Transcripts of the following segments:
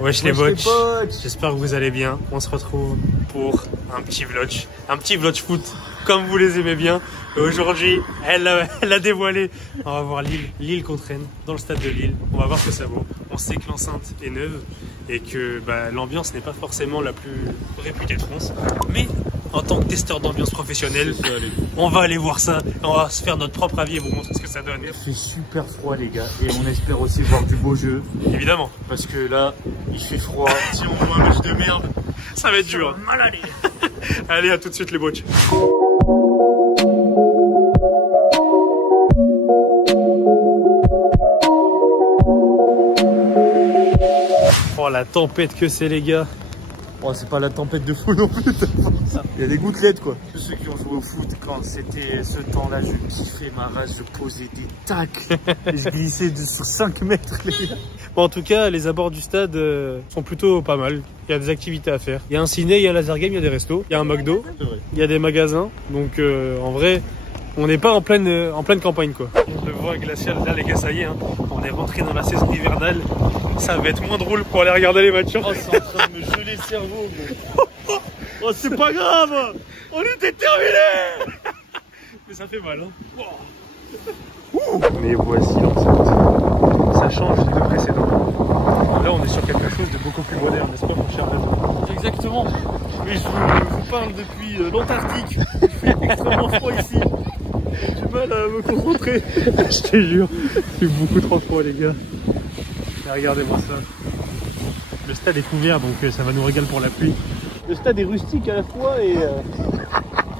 Wesh les bots, j'espère que vous allez bien. On se retrouve pour un petit vlog foot comme vous les aimez bien. Et aujourd'hui, elle a dévoilé. On va voir Lille contre Rennes dans le stade de Lille. On va voir ce que ça vaut. On sait que l'enceinte est neuve et que l'ambiance n'est pas forcément la plus réputée de France. Mais en tant que testeur d'ambiance professionnel, on va aller voir ça. On va se faire notre propre avis et vous montrer ce que ça donne. Il fait super froid les gars et on espère aussi voir du beau jeu. Évidemment. Parce que là, il fait froid. Si on voit un match de merde, ça va être dur. Mal aller. Allez, à tout de suite les bots. Oh la tempête que c'est les gars. Oh, c'est pas la tempête de fou non plus. Il y a des gouttelettes quoi. Tous ceux qui ont joué au foot quand c'était ce temps-là, je kiffais ma race, je posais des tacles et je glissais sur 5 mètres les gars. Bon, en tout cas, les abords du stade sont plutôt pas mal. Il y a des activités à faire. Il y a un ciné, il y a un laser game, il y a des restos, il y a un McDo, il y a des magasins. Donc en vrai, on n'est pas en pleine campagne quoi. Le vent glacial, là les gars, ça y est, hein, on est rentré dans la saison hivernale. Ça va être moins drôle pour aller regarder les matchs. Oh, c'est en train de me geler le cerveau gros. Oh, c'est pas grave, on était terminé. Mais ça fait mal hein. Mais voici l'enceinte. Ça change de précédent. Là on est sur quelque chose de beaucoup plus moderne, n'est-ce pas mon cher David? Exactement. Mais je vous parle depuis l'Antarctique. Il fait extrêmement froid ici. J'ai du mal à me concentrer. Je te jure, il fait beaucoup trop froid les gars. Et regardez-moi ça. Le stade est couvert donc ça va nous régaler pour la pluie. Le stade est rustique à la fois et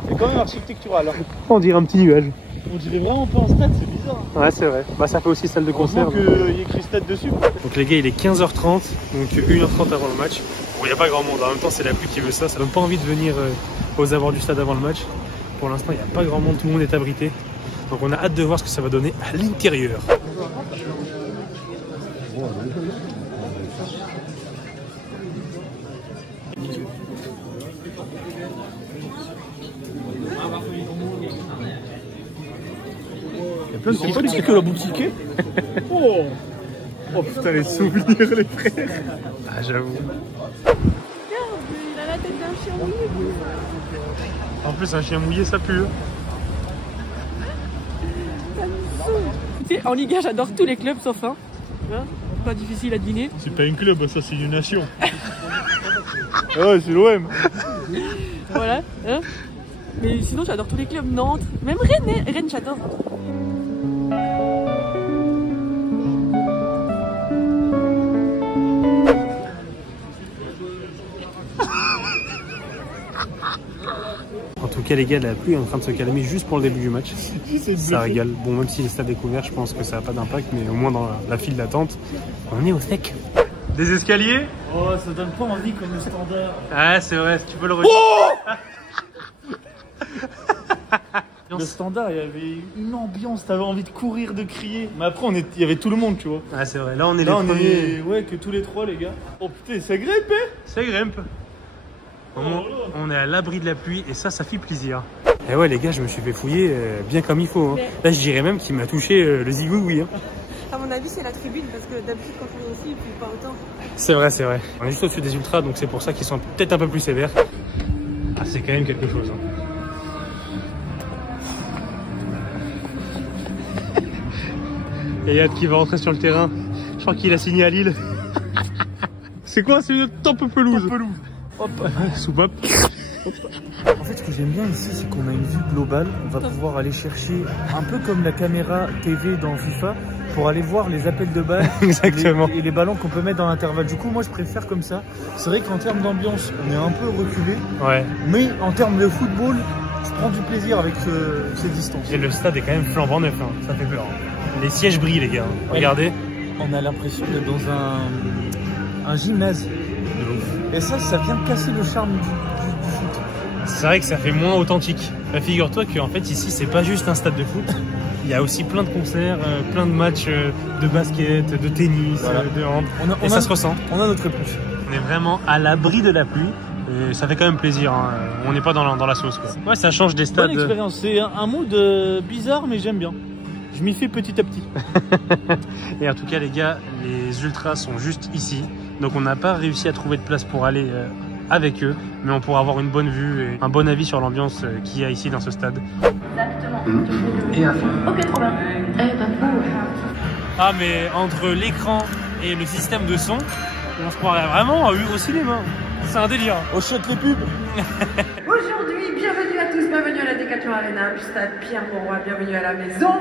c'est quand même architectural. Hein. On dirait un petit nuage. On dirait vraiment pas un stade, c'est bizarre. Ouais c'est vrai. Bah ça fait aussi salle de concert. Il y a écrit stade dessus. Donc les gars il est 15h30, donc 1h30 avant le match. Bon il n'y a pas grand monde, en même temps c'est la pluie qui veut ça. Ça donne pas envie de venir aux abords du stade avant le match. Pour l'instant il n'y a pas grand monde, tout le monde est abrité. Donc on a hâte de voir ce que ça va donner à l'intérieur. C'est pas du que la boutique. Oh. Oh putain les souvenirs les frères. Ah j'avoue. Regarde, il a la tête d'un chien mouillé. En plus un chien mouillé ça pue. Tu sais, en Ligue 1 j'adore tous les clubs sauf un. Hein, pas difficile à deviner. C'est pas un club, ça c'est une nation. Ouais c'est l'OM. Voilà. Hein, mais sinon j'adore tous les clubs. Nantes, même Rennes. Rennes j'adore. En tout cas les gars, la pluie est en train de se calmer juste pour le début du match. Ça régale. Bon même si le stade est couvert, je pense que ça n'a pas d'impact, mais au moins dans la file d'attente, on est au sec. Des escaliers. Oh ça donne pas envie comme le standard. Ouais c'est vrai, si tu peux le redire. Le standard, il y avait une ambiance, t'avais envie de courir, de crier. Mais après, il y avait tout le monde, tu vois. Ah c'est vrai, là on est là, les premiers. Ouais, que tous les trois, les gars. Oh putain, ça grimpe, hein. Ça grimpe. On est à l'abri de la pluie et ça fait plaisir. Et ouais les gars, je me suis fait fouiller bien comme il faut. Hein. Là je dirais même qu'il m'a touché le zigouigoui. Hein. À mon avis c'est la tribune parce que d'habitude quand on est aussi il pleut pas autant. C'est vrai, c'est vrai. On est juste au-dessus des ultras donc c'est pour ça qu'ils sont peut-être un peu plus sévères. Ah c'est quand même quelque chose. Hein. Et Yad qui va rentrer sur le terrain. Je crois qu'il a signé à Lille. C'est quoi? C'est une tempe pelouse. Hop, soupape. En fait, ce que j'aime bien ici, c'est qu'on a une vue globale. On va pouvoir aller chercher, un peu comme la caméra TV dans FIFA, pour aller voir les appels de balles. Exactement. Et les ballons qu'on peut mettre dans l'intervalle. Du coup, moi, je préfère comme ça. C'est vrai qu'en termes d'ambiance, on est un peu reculé. Ouais. Mais en termes de football, je prends du plaisir avec ces distances. Et le stade est quand même flambant neuf. Hein. Ça fait peur. Les sièges brillent, les gars. Regardez. On a l'impression d'être dans un gymnase. Et ça vient casser le charme du foot. C'est vrai que ça fait moins authentique. Figure-toi qu'en fait ici c'est pas juste un stade de foot. Il y a aussi plein de concerts, plein de matchs de basket, de tennis, voilà. de hand. Et ça se ressent. On a notre plus. On est vraiment à l'abri de la pluie. Et ça fait quand même plaisir. Hein. On n'est pas dans la sauce. Quoi. Ouais, ça change des stades. Bonne expérience. C'est un mood bizarre mais j'aime bien. Je m'y fais petit à petit. Et en tout cas les gars, les ultras sont juste ici. Donc on n'a pas réussi à trouver de place pour aller avec eux, mais on pourra avoir une bonne vue et un bon avis sur l'ambiance qu'il y a ici dans ce stade. Exactement. Et à fond. Ok, trop bien. Ah mais entre l'écran et le système de son, on se croirait vraiment au cinéma. C'est un délire. On chute les pubs. Aujourd'hui, bienvenue à tous, bienvenue à la Decathlon Arena, du stade Pierre-Mauroy, bienvenue à la maison.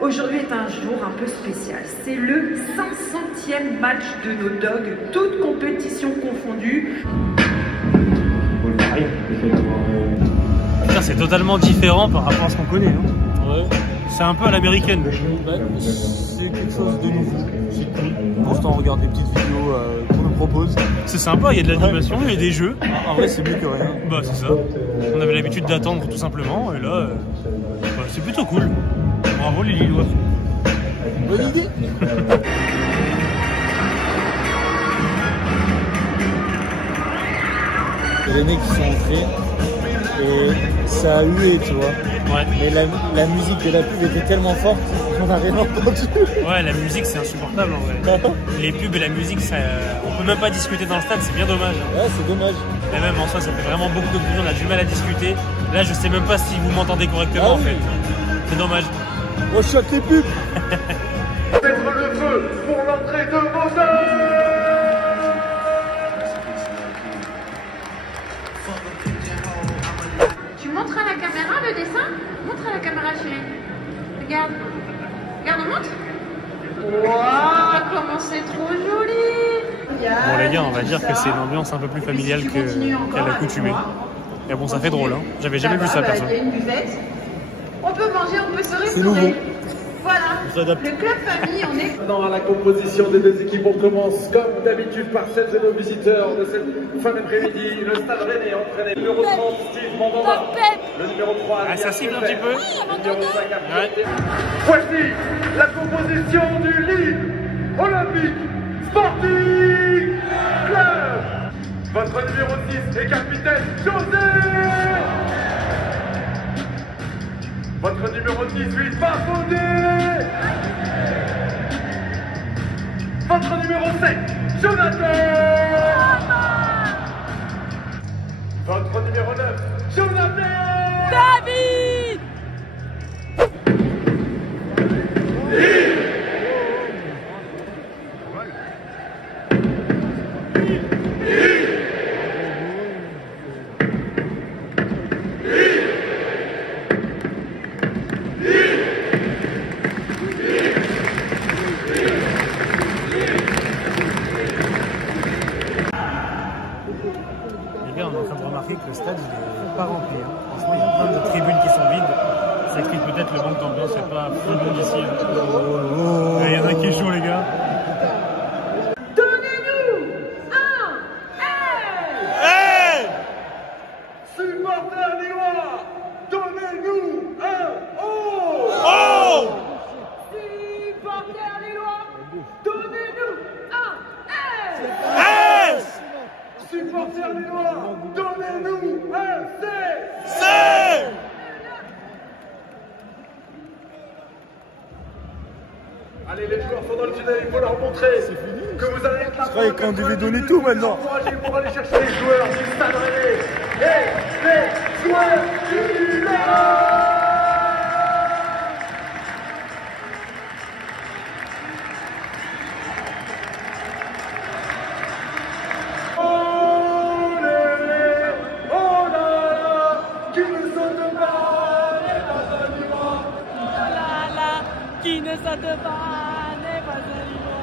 Aujourd'hui est un jour un peu spécial. C'est le 500e match de nos dogs, toutes compétitions confondues. C'est totalement différent par rapport à ce qu'on connaît. Hein. Ouais. C'est un peu à l'américaine. C'est quelque chose de nouveau. C'est cool. Pour l'instant, on regarde des petites vidéos qu'on nous propose. C'est sympa, il y a de l'animation, il y a des jeux. En vrai, c'est mieux que rien. Bah c'est ça. On avait l'habitude d'attendre tout simplement, et là, bah, c'est plutôt cool. Bravo les Lillois. Bonne idée. Il y a des mecs qui sont entrés et ça a hué, tu vois. Ouais. Mais la musique de la pub était tellement forte qu'on n'a rien entendu. Ouais, la musique c'est insupportable en vrai. Les pubs et la musique, ça, on peut même pas discuter dans le stade, c'est bien dommage. Ouais, c'est dommage. Et même en soi, ça fait vraiment beaucoup de bruit, on a du mal à discuter. Là, je sais même pas si vous m'entendez correctement en fait. C'est dommage. On choque les pubs. Mettre le feu pour l'entrée de Mozart. Tu montres à la caméra le dessin? Montre à la caméra, chérie. Regarde. Regarde, on montre. Waouh, comment c'est trop joli. Bon les gars, on va dire que c'est une ambiance un peu plus familiale qu'à l'accoutumée. Mais bon, ça fait drôle, hein. J'avais jamais vu ça, perso. Il y a une buvette. On peut manger, on peut se C'est nouveau. restaurer. Voilà. On s'adapte. Le club famille, on est. Dans la composition des deux équipes, on commence comme d'habitude par celles de nos visiteurs de cette fin d'après-midi. Le Stade Rennais entraîné le numéro 30, Steve Mandanda. Le numéro 3, Ah, ça cible un petit peu. le numéro 5, Ouais. Voici la composition du Lille Olympique Sporting Club. Votre numéro 6 est capitaine José. Votre numéro 18, Bafodé. Votre numéro 7, Jonathan. Votre numéro 9, Jonathan. David! Les gars, on est en train de remarquer que le stade il est pas rempli. Hein. Franchement, il y a plein de tribunes qui sont vides. Ça explique peut-être le manque d'ambiance, il n'y a pas full monde ici. Hein. Il y en a qui est chaud, les gars. Donnez-nous un Hey! Supporters lillois, donnez-nous un haut. Oh! supporters lillois, donnez-nous un Hey! Supporters lillois, donnez-nous un C. C'est! Allez, les joueurs sont dans le tunnel, il faut leur montrer que vous allez être là. Je croyais qu'on devait donner tout maintenant. Pour aller chercher les joueurs du Stade Rennais et les joueurs du Lille. Qui ne saute pas n'est pas un Lillois.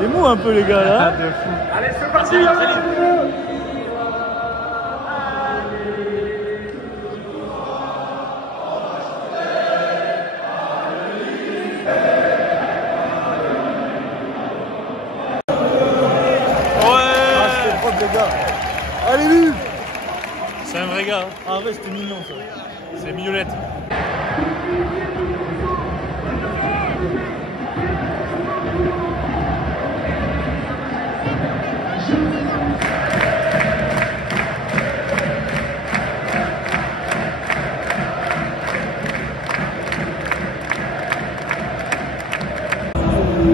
C'est mou un peu, les gars, là. Allez, c'est parti, là, Les gars. Allez, lui. C'est un vrai gars. Hein. Ah, ouais, c'était mignon, ça. C'est mignonnette.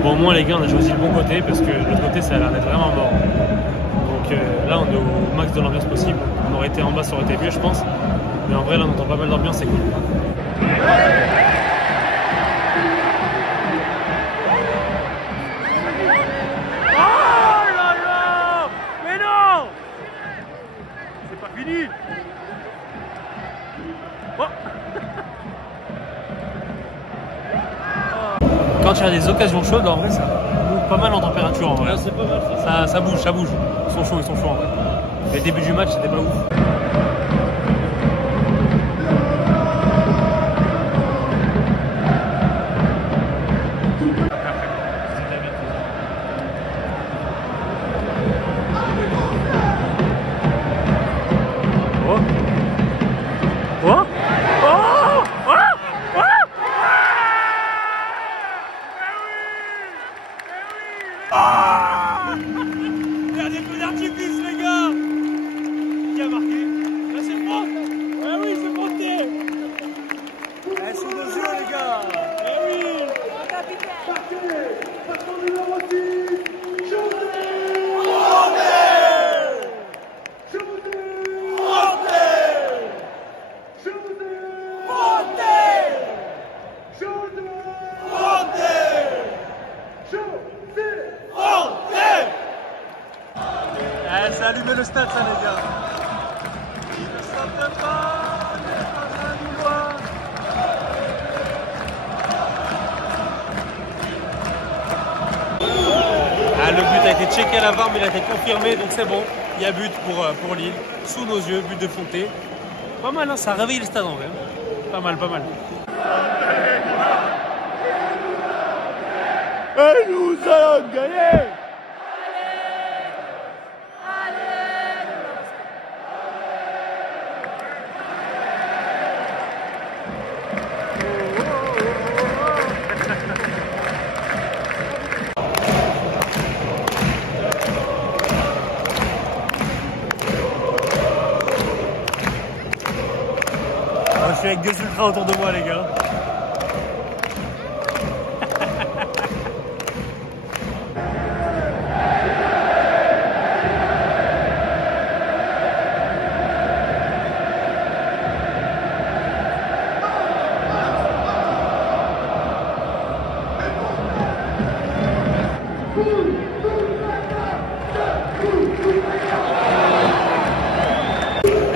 Bon, au moins les gars, on a choisi le bon côté parce que l'autre côté, ça a l'air d'être vraiment mort. Donc là, on est au max de l'ambiance possible. On aurait été en bas, ça aurait été mieux, je pense. Mais en vrai, là, on entend pas mal d'ambiance, c'est cool. Fini. Oh. Quand il y a des occasions chaudes, en vrai, ça monte pas mal en température. En vrai. C'est pas mal. Ça bouge, ça bouge. Ils sont chauds en vrai. Le début du match, c'était pas ouf. Dernier feu d'artifice, les gars. Qui a marqué? Là, c'est le Franck. Ah oui, c'est Franck. Elles sont de jeu, les gars. Eh oui. Patron numéro 6, Ça a allumé le stade, ça, les gars. Ils ne sentent pas les Casaloulois. Ah, le but a été checké à la VAR, mais il a été confirmé, donc c'est bon. Il y a but pour Lille, sous nos yeux, but de Fonté. Pas mal, hein, ça a réveillé le stade en vrai. Pas mal, pas mal. Et nous allons gagner. Je suis avec des ultras autour de moi, les gars.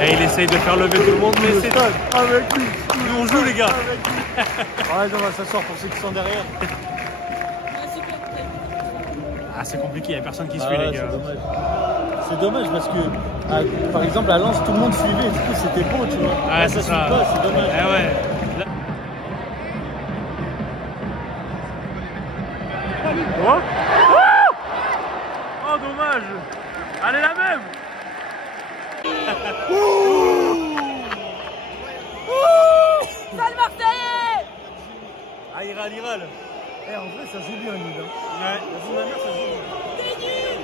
Et il essaye de faire lever tout le monde, mais c'est avec lui. nous on joue, les gars. Ouais, on va s'asseoir pour ceux qui sont derrière. Ah, c'est compliqué, il n'y a personne qui suit, les gars. C'est dommage parce que, par exemple, à Lens, tout le monde suivait. Du coup, c'était beau, tu vois. Ouais, Là, c'est suit ça. pas, c'est dommage. Eh ouais. Là... Oh, oh, dommage. Allez, la même. Sale Marseillais! Ah, Iral, Iral. Eh, en vrai, ça joue bien, Lille. Ouais. La zone manière, ça joue bien. T'es nul!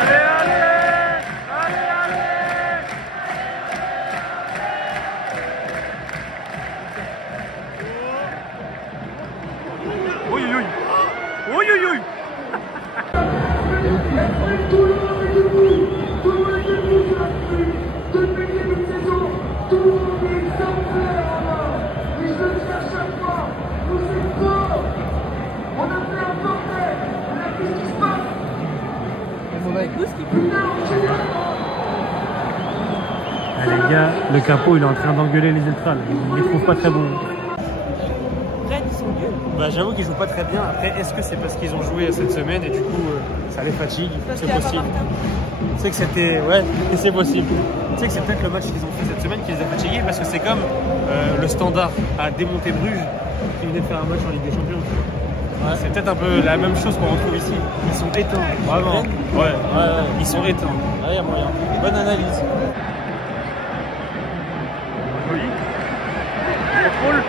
Allez, allez. Allez, allez. Oui, oui, oui. Oui, oui, oui. Depuis le début de saison, tout le monde est exemplaire là-bas. Et je le dis à chaque fois, vous êtes forts. On a fait un bordel. Là, qu'est-ce qui se passe? Ah, les gars, le capot il est en train d'engueuler les ultras. Il les trouve pas très bons. Rennes, ils sont nuls. Bah, j'avoue qu'ils jouent pas très bien. Après, est-ce que c'est parce qu'ils ont joué cette semaine et du coup ça les fatigue? Parce C'est qu'il y a pas possible. Martin. Tu sais que c'était. Ouais, et c'est possible. Tu sais que c'est peut-être le match qu'ils ont fait cette semaine qui les a fatigués parce que c'est comme le Standard à démonter Bruges qui venait de faire un match en Ligue des Champions. Ouais, c'est peut-être un peu la même chose qu'on retrouve ici. Ils sont éteints, vraiment. Ouais, ils sont éteints. Ah, y a moyen. Bonne analyse. Oui. Contrôle.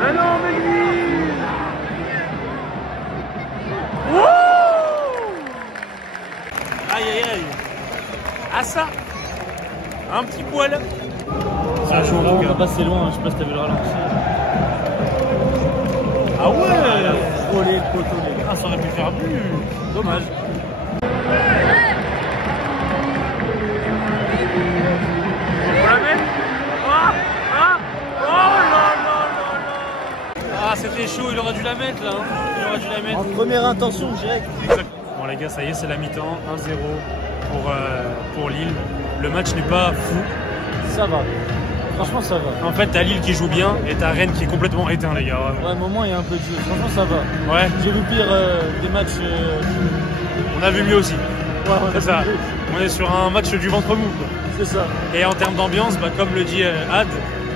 Mais non, mais lui. Aïe aïe aïe. Ah ça. Un petit poil. Ça joue vraiment pas passé loin, je sais pas si t'avais le ralenti. poteau, les gars. Ah, ça aurait pu faire plus. Dommage. On la met. Ah, c'était chaud, il aurait dû la mettre là. Hein. Il aurait dû la mettre. En première intention, direct. Exact. Bon les gars, ça y est, c'est la mi-temps. 1-0 pour Lille. Le match n'est pas fou. Ça va. Franchement, ça va. En fait, t'as Lille qui joue bien et t'as Rennes qui est complètement éteint, les gars. Vraiment. Ouais, à un moment, il y a un peu de jeu. Franchement, ça va. Ouais. J'ai vu pire des matchs. On a vu mieux aussi. Ouais, C'est ça. On est sur un match du ventre mou. Quoi. C'est ça. Et en termes d'ambiance, bah, comme le dit Ad,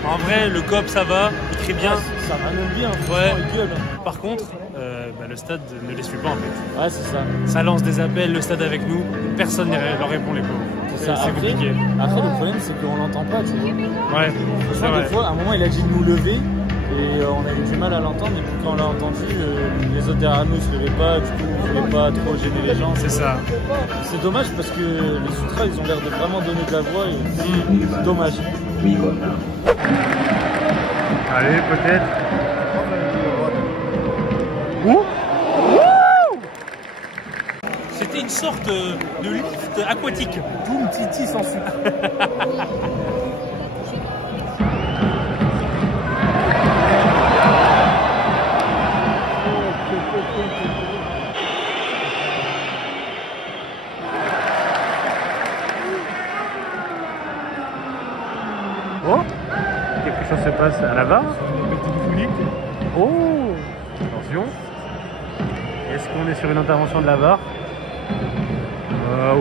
en vrai, le COP ça va, il crie bien. Ça va même bien. Ouais. Il gueule. Par contre, bah, le stade ne les suit pas en fait. Ouais, c'est ça. Ça lance des appels, le stade avec nous, personne ne leur répond les pauvres. C'est C'est compliqué. Après, le problème, c'est qu'on l'entend pas, tu vois. Ouais, c'est Franchement, vrai. des fois, à un moment, il a dit de nous lever et on avait du mal à l'entendre. Et puis, quand on l'a entendu, les autres derrière nous ne se levaient pas. Du coup, on ne voulait pas trop gêner les gens. C'est ça. C'est dommage parce que les Ultras, ils ont l'air de vraiment donner de la voix. Et c'est dommage. Allez, peut-être. Ouh. C'était une sorte de lift aquatique. Boum, Titi sans sucre. Oh, quelque chose se passe à la barre. Oh, attention. Est-ce qu'on est sur une intervention de la barre?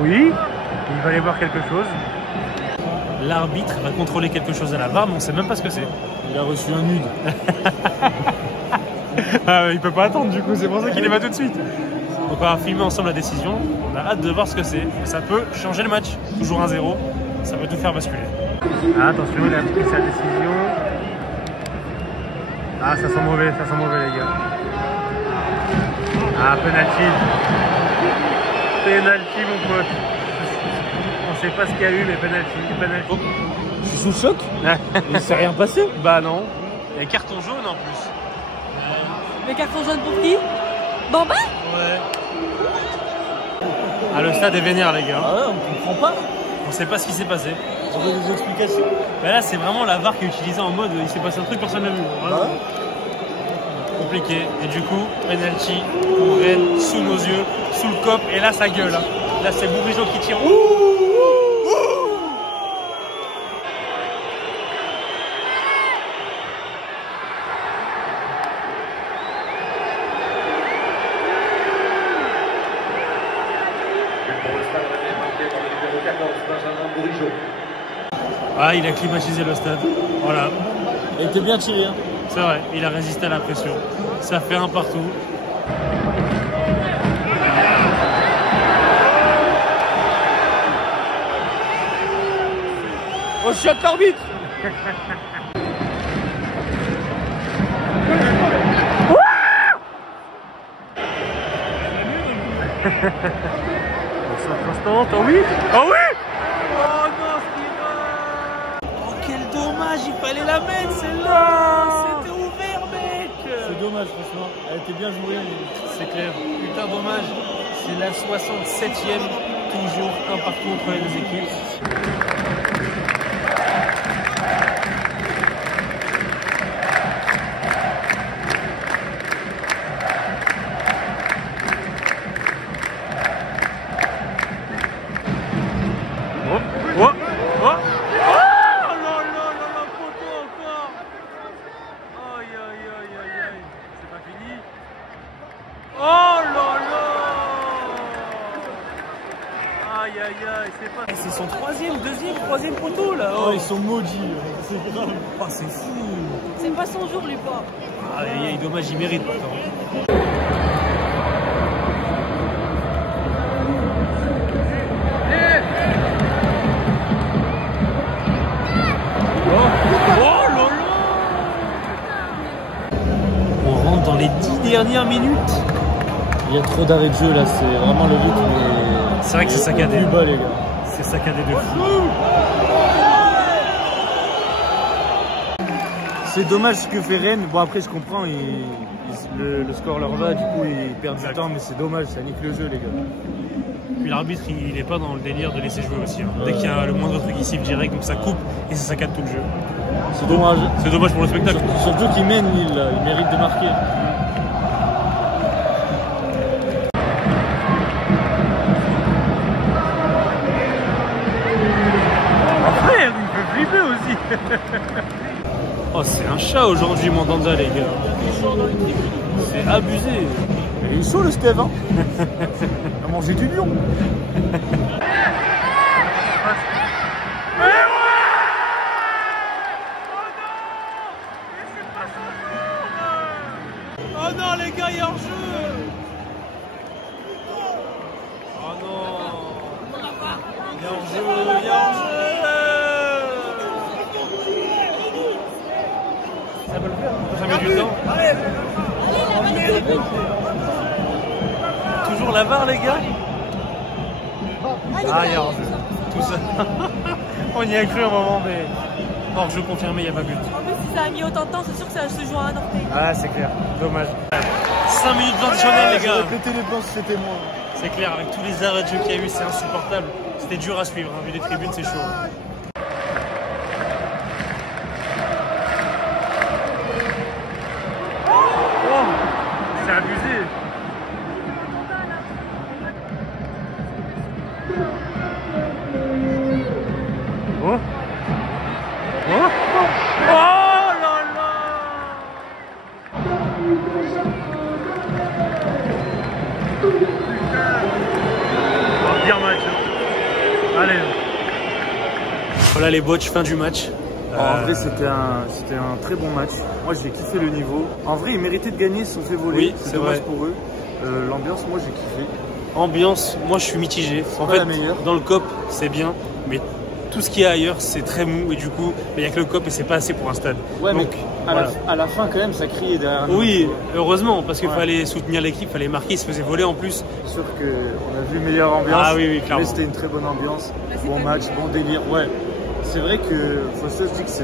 Oui, il va y avoir quelque chose. L'arbitre va contrôler quelque chose à la barre, mais on ne sait même pas ce que c'est. Il a reçu un nude. Ah, il peut pas attendre du coup, c'est pour ça qu'il est pas tout de suite. Donc on va filmer ensemble la décision, on a hâte de voir ce que c'est. Ça peut changer le match, toujours 1-0, ça peut tout faire basculer. Ah, attention, il a pris sa décision. Ah, ça sent mauvais les gars. Ah, penalty. Penalty mon pote. On sait pas ce qu'il y a eu, mais penalty. Je suis sous le choc. Il s'est rien passé. Bah non. Il y a carton jaune en plus. Les cartons jaunes pour qui? Bamba? Ouais. Ah, le stade est vénère les gars. Ah ouais, on comprend pas. On sait pas ce qui s'est passé. On veut des explications. Bah là, c'est vraiment la VAR qui est utilisée en mode il s'est passé un truc, personne n'a vu. Vraiment. Ouais. Compliqué. Et du coup, penalty pour Rennes sous nos yeux, sous le cop. Et là, ça gueule. Hein. Là, c'est Bourigeaud qui tire. Ah, il a climatisé le stade. Voilà. Il était bien tiré. Hein. C'est vrai, il a résisté à la pression. Ça fait un partout. Oh, je suis à l'arbitre. Constante, oh oui! Oh oui! Oh non, Steven! Oh quel dommage, il fallait la mettre celle-là! C'était ouvert mec! C'est dommage franchement, elle était bien jouée. C'est clair, putain dommage. C'est la 67e, toujours un partout entre les deux équipes. C'est son troisième poteau là. Oh, ils sont maudits. C'est grave. Oh, c'est fou. C'est pas son jour, les pauvres. Ah, dommage, il mérite pourtant. On rentre dans les 10 dernières minutes. Il y a trop d'arrêts de jeu là, c'est vraiment le rythme. C'est vrai que c'est saccadé. Plus bas les gars. C'est saccadé de fou. C'est dommage ce que fait Rennes. Bon après je comprends, ils Le score leur va, du coup ils perdent du temps, mais c'est dommage, ça nique le jeu les gars. Puis l'arbitre, il est pas dans le délire de laisser jouer aussi. Hein. Dès qu'il y a le moindre truc, il siffle direct, donc ça coupe et ça saccade tout le jeu. C'est dommage. C'est dommage pour le spectacle. Surtout qu'ils mènent Lille, là. Ils méritent de marquer. Frère, il peut flipper aussi. Oh, c'est un chat aujourd'hui, Mandanda, les gars. C'est abusé. Il est chaud le Steve, hein. Il a mangé du lion. Oh non, les gars, il y a hors-jeu. Oh non. Il y a hors-jeu, il y a hors-jeu. Ça peut le faire. Ça met du temps. Toujours la VAR, les gars. Ah, il y a hors-jeu. Tout ça. On y a cru un moment, mais hors-jeu confirmé, il n'y a pas but. En plus, si ça a mis autant de temps, c'est sûr que ça se joue à un orteil. Ah, c'est clair. Dommage. 5 minutes additionnelles, les gars. J'aurais pété les plans si c'était moi. C'est clair, avec tous les arrêts de jeu qu'il y a eu, c'est insupportable. C'était dur à suivre, hein. Vu les tribunes, c'est chaud. Oh, c'est abusé. Oh. Oh. Oh là là. Bien match. Allez. Voilà les bots, fin du match. En vrai, c'était un très bon match. Moi, j'ai kiffé le niveau. En vrai, ils méritaient de gagner, ils se sont fait voler. Oui, c'est c'est dommage vrai. pour eux. L'ambiance, moi, j'ai kiffé. Ambiance, moi je suis mitigé. En pas fait, la meilleure. dans le COP, c'est bien, mais tout ce qu'il y a ailleurs, c'est très mou et du coup, il n'y a que le COP et c'est pas assez pour un stade. Ouais, donc mais voilà. à la fin, quand même, ça criait derrière nous. Oui, heureusement, parce qu'il Ouais. fallait soutenir l'équipe, il fallait marquer, il se faisait voler en plus. C'est sûr qu'on a vu meilleure ambiance. Ah oui, oui, clairement. Mais c'était une très bonne ambiance. Bon match, bon délire. Ouais. C'est vrai que Fosseux dit que c'est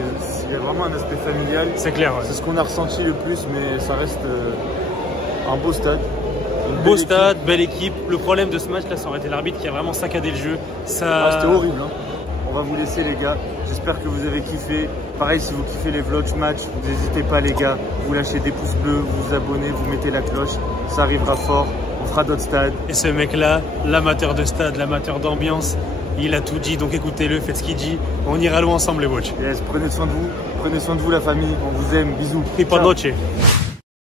vraiment un aspect familial. C'est clair, ouais. C'est ce qu'on a ressenti le plus, mais ça reste un beau stade. Une Beau belle stade, équipe. belle équipe. Le problème de ce match là, ça aurait été l'arbitre qui a vraiment saccadé le jeu. Ça... Ah, c'était horrible. Hein. On va vous laisser les gars. J'espère que vous avez kiffé. Pareil, si vous kiffez les vlogs match, n'hésitez pas les gars. Vous lâchez des pouces bleus, vous vous abonnez, vous mettez la cloche. Ça arrivera fort. On fera d'autres stades. Et ce mec là, l'amateur de stade, l'amateur d'ambiance, il a tout dit, donc écoutez-le, faites ce qu'il dit. On ira loin ensemble les watch. Yes, prenez soin de vous. Prenez soin de vous la famille. On vous aime. Bisous. Et pas Ciao. noche.